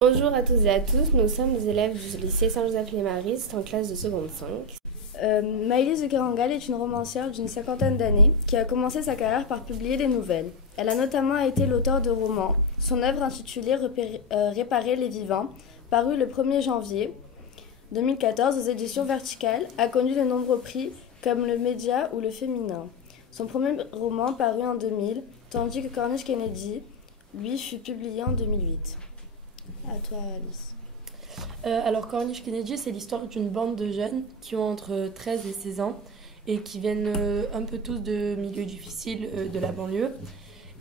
Bonjour à tous et à tous, nous sommes des élèves du lycée Saint-Joseph-les-Maristes en classe de seconde 5. Maëlys de Kerangal est une romancière d'une cinquantaine d'années qui a commencé sa carrière par publier des nouvelles. Elle a notamment été l'auteur de romans. Son œuvre intitulée Réparer les vivants, parue le 1er janvier 2014 aux éditions Verticales, a connu de nombreux prix comme le Média ou le Féminin. Son premier roman paru en 2000, tandis que Cornish Kennedy, lui, fut publié en 2008. À toi, Alice. Alors Cornish Kennedy, c'est l'histoire d'une bande de jeunes qui ont entre 13 et 16 ans et qui viennent un peu tous de milieux difficiles de la banlieue.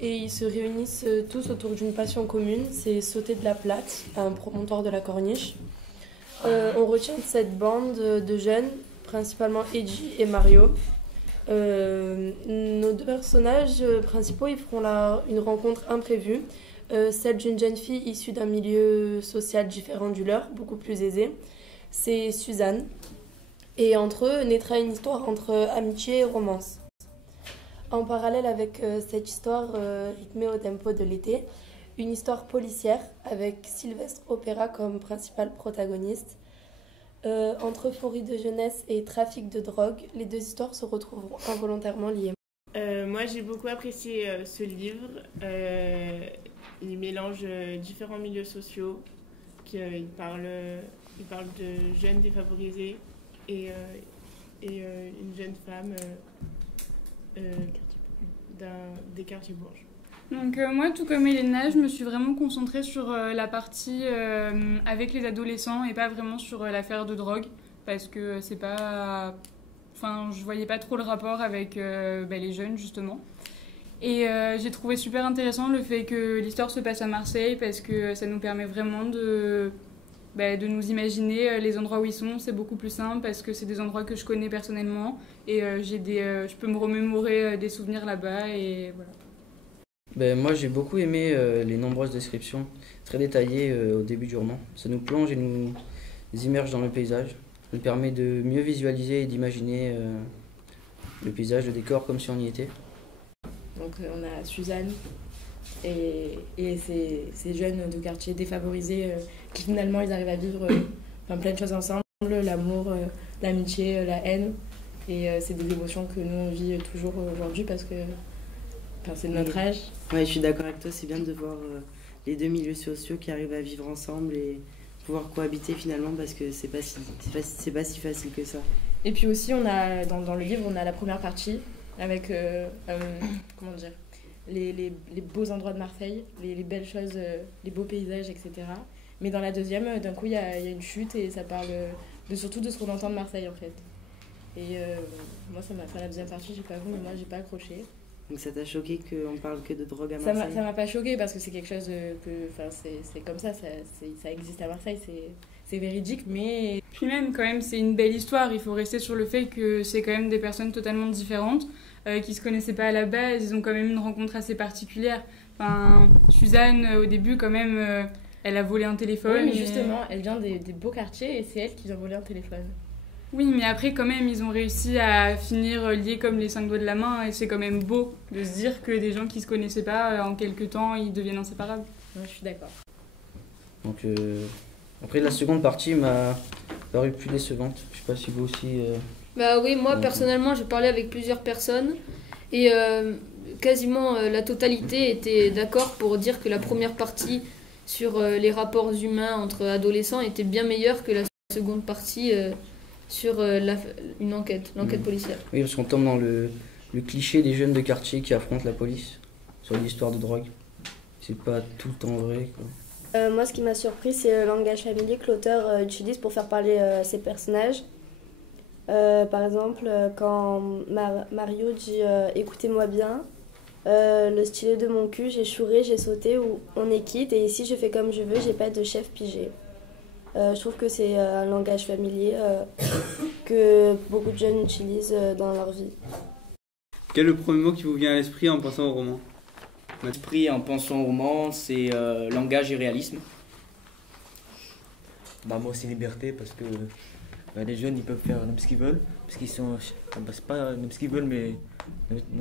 Et ils se réunissent tous autour d'une passion commune, c'est sauter de la Platte, à un promontoire de la Corniche. On retient de cette bande de jeunes, principalement Eddie et Mario. Nos deux personnages principaux, ils feront une rencontre imprévue. Celle d'une jeune fille issue d'un milieu social différent du leur, beaucoup plus aisé. C'est Suzanne. Et entre eux naîtra une histoire entre amitié et romance. En parallèle avec cette histoire rythmée au tempo de l'été, une histoire policière avec Sylvestre Opéra comme principal protagoniste. Entre euphorie de jeunesse et trafic de drogue, les deux histoires se retrouveront involontairement liées. Moi, j'ai beaucoup apprécié ce livre. Il mélange différents milieux sociaux. Il parle de jeunes défavorisés et une jeune femme des quartiers bourges. Donc moi, tout comme Elena, je me suis vraiment concentrée sur la partie avec les adolescents et pas vraiment sur l'affaire de drogue parce que c'est pas... Enfin, je voyais pas trop le rapport avec les jeunes, justement. Et j'ai trouvé super intéressant le fait que l'histoire se passe à Marseille parce que ça nous permet vraiment de nous imaginer les endroits où ils sont. C'est beaucoup plus simple parce que c'est des endroits que je connais personnellement et je peux me remémorer des souvenirs là-bas et voilà. Moi j'ai beaucoup aimé les nombreuses descriptions très détaillées au début du roman. Ça nous plonge et nous immerge dans le paysage. Ça nous permet de mieux visualiser et d'imaginer le paysage, le décor comme si on y était. Donc on a Suzanne et ces jeunes de quartier défavorisés qui finalement ils arrivent à vivre plein de choses ensemble, l'amour, l'amitié, la haine. Et c'est des émotions que nous on vit toujours aujourd'hui parce que c'est de notre âge. Ouais, je suis d'accord avec toi, c'est bien de voir les deux milieux sociaux qui arrivent à vivre ensemble et pouvoir cohabiter finalement parce que c'est pas si facile que ça. Et puis aussi on a dans le livre on a la première partie avec comment dire les beaux endroits de Marseille, les belles choses, les beaux paysages, etc. Mais dans la deuxième, d'un coup il y a une chute et ça parle surtout de ce qu'on entend de Marseille en fait. Et moi ça m'a fait la deuxième partie, j'ai pas vu mais moi j'ai pas accroché. Donc ça t'a choqué qu'on parle que de drogue à Marseille? Ça m'a pas choqué parce que c'est quelque chose c'est comme ça existe à Marseille, c'est véridique, mais... Puis même, quand même, c'est une belle histoire. Il faut rester sur le fait que c'est quand même des personnes totalement différentes, qui se connaissaient pas à la base. Ils ont quand même une rencontre assez particulière. Enfin, Suzanne, au début, quand même, elle a volé un téléphone. Oui, mais justement, elle vient des beaux quartiers et c'est elle qui vient voler un téléphone. Oui, mais après, quand même, ils ont réussi à finir liés comme les 5 doigts de la main. Et c'est quand même beau de se dire que des gens qui se connaissaient pas, en quelques temps, ils deviennent inséparables. Ouais, je suis d'accord. Donc après la seconde partie m'a paru plus décevante. Je sais pas si vous aussi... Bah oui, moi personnellement j'ai parlé avec plusieurs personnes et quasiment la totalité était d'accord pour dire que la première partie sur les rapports humains entre adolescents était bien meilleure que la seconde partie sur l'enquête policière. Oui, parce qu'on tombe dans le cliché des jeunes de quartier qui affrontent la police sur l'histoire de drogue. C'est pas tout le temps vrai, quoi. Moi, ce qui m'a surpris, c'est le langage familier que l'auteur utilise pour faire parler ses personnages. Par exemple, quand Mario dit écoutez-moi bien, le stylet de mon cul, j'ai chouré, j'ai sauté, ou on est quitte, et ici je fais comme je veux, j'ai pas de chef pigé. Je trouve que c'est un langage familier que beaucoup de jeunes utilisent dans leur vie. Quel est le premier mot qui vous vient à l'esprit en pensant au roman? L'esprit en pensant au roman, c'est langage et réalisme. Moi c'est liberté parce que les jeunes ils peuvent faire ce qu'ils veulent, parce qu'ils sont, c'est pas ce qu'ils veulent mais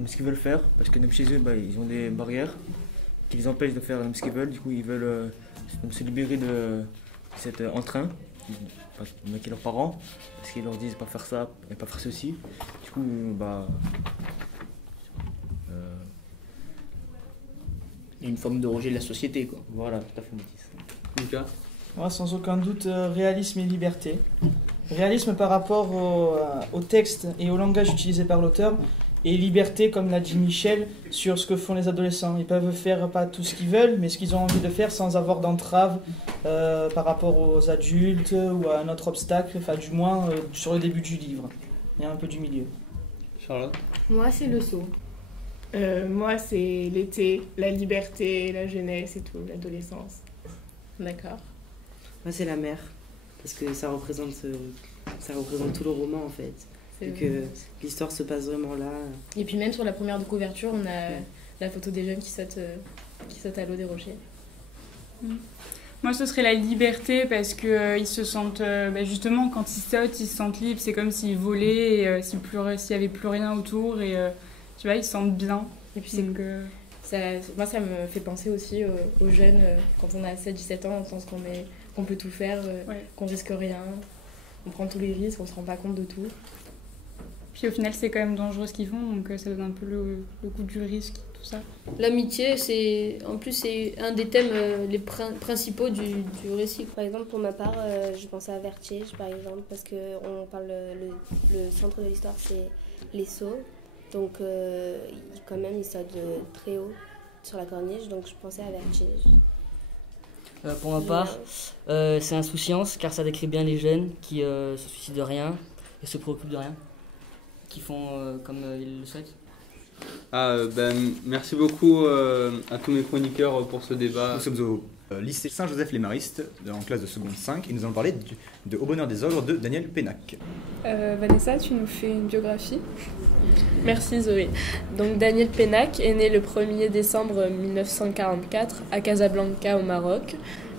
ce qu'ils veulent faire, parce que chez eux ils ont des barrières qui les empêchent de faire ce qu'ils veulent, du coup ils veulent se libérer de cet entrain avec leurs parents, parce qu'ils leur disent pas faire ça et pas faire ceci. Du coup, Il y a une forme de rejet de la société, quoi. Voilà, tout à fait, Mathis. Lucas? Moi, sans aucun doute, réalisme et liberté. Réalisme par rapport au texte et au langage utilisé par l'auteur, et liberté, comme l'a dit Michel, sur ce que font les adolescents. Ils peuvent faire pas tout ce qu'ils veulent, mais ce qu'ils ont envie de faire sans avoir d'entrave par rapport aux adultes ou à un autre obstacle, enfin du moins sur le début du livre, et un peu du milieu. Charlotte? Moi, c'est le saut. Moi, c'est l'été, la liberté, la jeunesse et tout, l'adolescence. D'accord. Moi, c'est la mer, parce que ça représente tout le roman en fait. C'est Et que l'histoire se passe vraiment là. Et puis même sur la première de couverture, on a la photo des jeunes qui sautent à l'eau des rochers. Moi, ce serait la liberté parce que ils se sentent, justement, quand ils sautent, ils se sentent libres. C'est comme s'ils volaient, et, s'il y avait plus rien autour, et tu vois, ils se sentent bien. Et puis moi, ça me fait penser aussi aux jeunes, quand on a 7-17 ans, on pense qu'on peut tout faire, qu'on risque rien, on prend tous les risques, on se rend pas compte de tout. Puis au final, c'est quand même dangereux ce qu'ils font, donc ça donne un peu le goût du risque, tout ça. L'amitié, c'est un des thèmes les principaux du récit. Par exemple, pour ma part, je pensais à Vertige, par exemple, parce que on parle le centre de l'histoire, c'est les Sceaux. Donc, quand même, ils sautent de très haut sur la corniche, donc je pensais à Vertige. Pour ma part, c'est Insouciance, car ça décrit bien les jeunes qui se soucient de rien et se préoccupent de rien, qui font comme ils le souhaitent. Merci beaucoup à tous mes chroniqueurs pour ce débat. Nous sommes au lycée Saint-Joseph-les-Maristes, en classe de seconde 5, et nous allons parler de Au bonheur des ogres de Daniel Pénac. Vanessa, tu nous fais une biographie. Merci Zoé. Donc Daniel Pénac est né le 1er décembre 1944 à Casablanca au Maroc,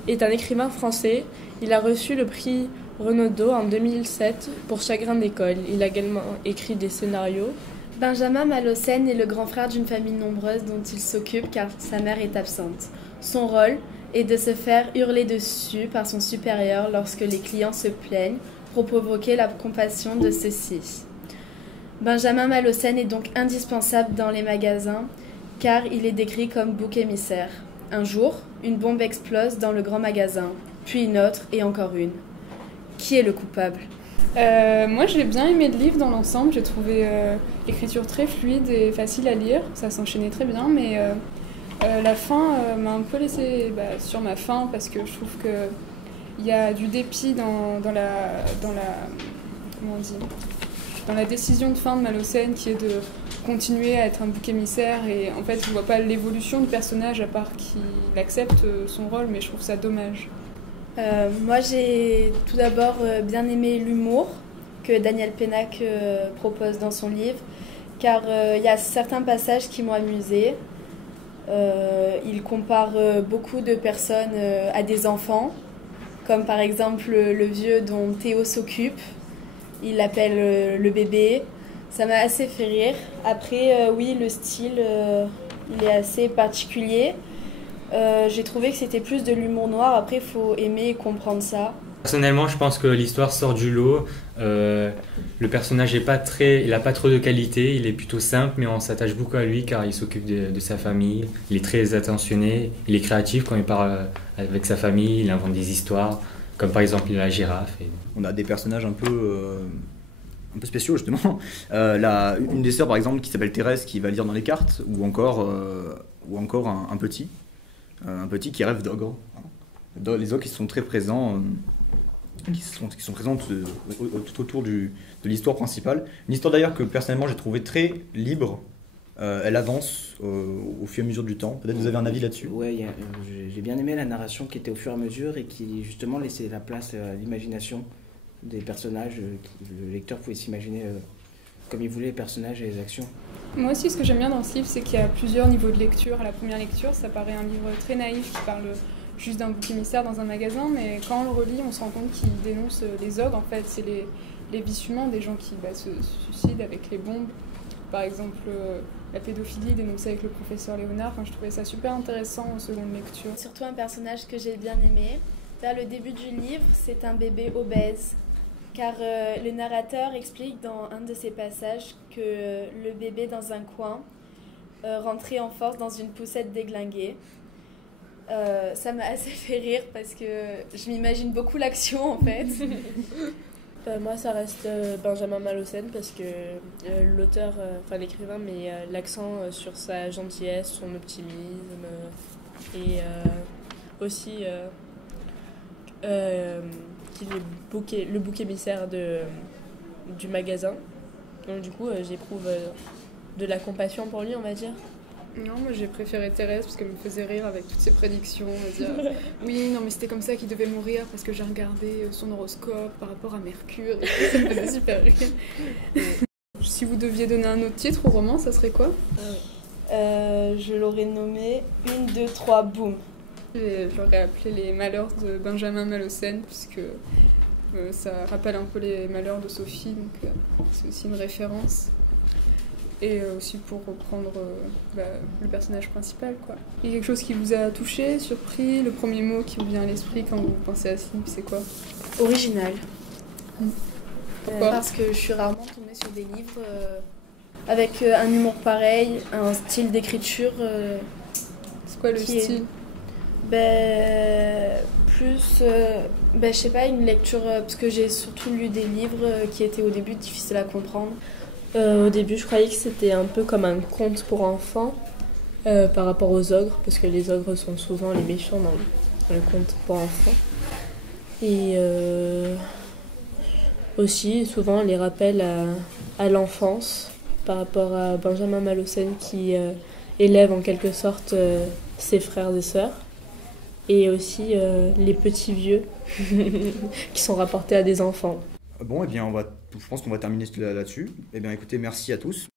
est un écrivain français. Il a reçu le prix Renaudot en 2007 pour Chagrin d'école. Il a également écrit des scénarios. Benjamin Malocène est le grand frère d'une famille nombreuse dont il s'occupe car sa mère est absente. Son rôle est de se faire hurler dessus par son supérieur lorsque les clients se plaignent pour provoquer la compassion de ceux-ci. Benjamin Malocène est donc indispensable dans les magasins car il est décrit comme bouc émissaire. Un jour, une bombe explose dans le grand magasin, puis une autre et encore une. Qui est le coupable ? Moi j'ai bien aimé le livre dans l'ensemble, j'ai trouvé l'écriture très fluide et facile à lire, ça s'enchaînait très bien, mais la fin m'a un peu laissé sur ma faim parce que je trouve qu'il y a du dépit dans la décision de fin de Malocène qui est de continuer à être un bouc émissaire, et en fait je vois pas l'évolution du personnage à part qu'il accepte son rôle, mais je trouve ça dommage. Moi, j'ai tout d'abord bien aimé l'humour que Daniel Pénac propose dans son livre, car il y a certains passages qui m'ont amusée. Il compare beaucoup de personnes à des enfants, comme par exemple le vieux dont Théo s'occupe. Il l'appelle le bébé. Ça m'a assez fait rire. Après, oui, le style, il est assez particulier. J'ai trouvé que c'était plus de l'humour noir. Après, il faut aimer et comprendre ça. Personnellement, je pense que l'histoire sort du lot. Le personnage il a pas trop de qualité, il est plutôt simple, mais on s'attache beaucoup à lui car il s'occupe de sa famille. Il est très attentionné, il est créatif quand il parle avec sa famille, il invente des histoires, comme par exemple la girafe. On a des personnages un peu spéciaux justement. Une des sœurs par exemple qui s'appelle Thérèse qui va lire dans les cartes, ou encore un petit qui rêve d'ogre. Les ogres qui sont très présents, qui sont présents tout autour de l'histoire principale. Une histoire d'ailleurs que personnellement j'ai trouvé très libre. Elle avance au fur et à mesure du temps. Peut-être vous avez un avis là-dessus. Ouais, j'ai bien aimé la narration qui était au fur et à mesure et qui justement laissait la place à l'imagination des personnages. Le lecteur pouvait s'imaginer comme il voulait les personnages et les actions. Moi aussi, ce que j'aime bien dans ce livre, c'est qu'il y a plusieurs niveaux de lecture. À la première lecture, ça paraît un livre très naïf qui parle juste d'un bouc émissaire dans un magasin, mais quand on le relit, on se rend compte qu'il dénonce les ogres. En fait, c'est les vices humains, des gens qui se suicident avec les bombes. Par exemple, la pédophilie dénoncée avec le professeur Léonard. Enfin, je trouvais ça super intéressant en seconde lecture. Surtout un personnage que j'ai bien aimé. Vers le début du livre, c'est un bébé obèse. Car le narrateur explique dans un de ses passages que le bébé dans un coin rentrait en force dans une poussette déglinguée. Ça m'a assez fait rire parce que je m'imagine beaucoup l'action en fait. Moi, ça reste Benjamin Malocène parce que l'auteur, enfin l'écrivain, met l'accent sur sa gentillesse, son optimisme et aussi qu'il est le bouc émissaire du magasin. Donc du coup, j'éprouve de la compassion pour lui, on va dire. Non, moi j'ai préféré Thérèse parce qu'elle me faisait rire avec toutes ses prédictions. Dire, oui, non, mais c'était comme ça qu'il devait mourir parce que j'ai regardé son horoscope par rapport à Mercure. Et ça me faisait super rire. Si vous deviez donner un autre titre au roman, ça serait quoi? Je l'aurais nommé 1, 2, 3, boum. J'aurais appelé Les Malheurs de Benjamin Malocène puisque ça rappelle un peu les malheurs de Sophie, donc c'est aussi une référence. Et aussi pour reprendre le personnage principal, quoi. Il y a quelque chose qui vous a touché, surpris? Le premier mot qui vous vient à l'esprit quand vous pensez à Slip, c'est quoi? Original. Pourquoi? Parce que je suis rarement tombée sur des livres avec un humour pareil, un style d'écriture. C'est quoi le style? Plus, je sais pas, une lecture, parce que j'ai surtout lu des livres qui étaient au début difficiles à comprendre. Au début, je croyais que c'était un peu comme un conte pour enfants par rapport aux ogres, parce que les ogres sont souvent les méchants dans le conte pour enfants. Et aussi, souvent, les rappels à l'enfance par rapport à Benjamin Malocène qui élève en quelque sorte ses frères et sœurs. Et aussi les petits vieux qui sont rapportés à des enfants. Bon, eh bien, je pense qu'on va terminer là-dessus. Eh bien, écoutez, merci à tous.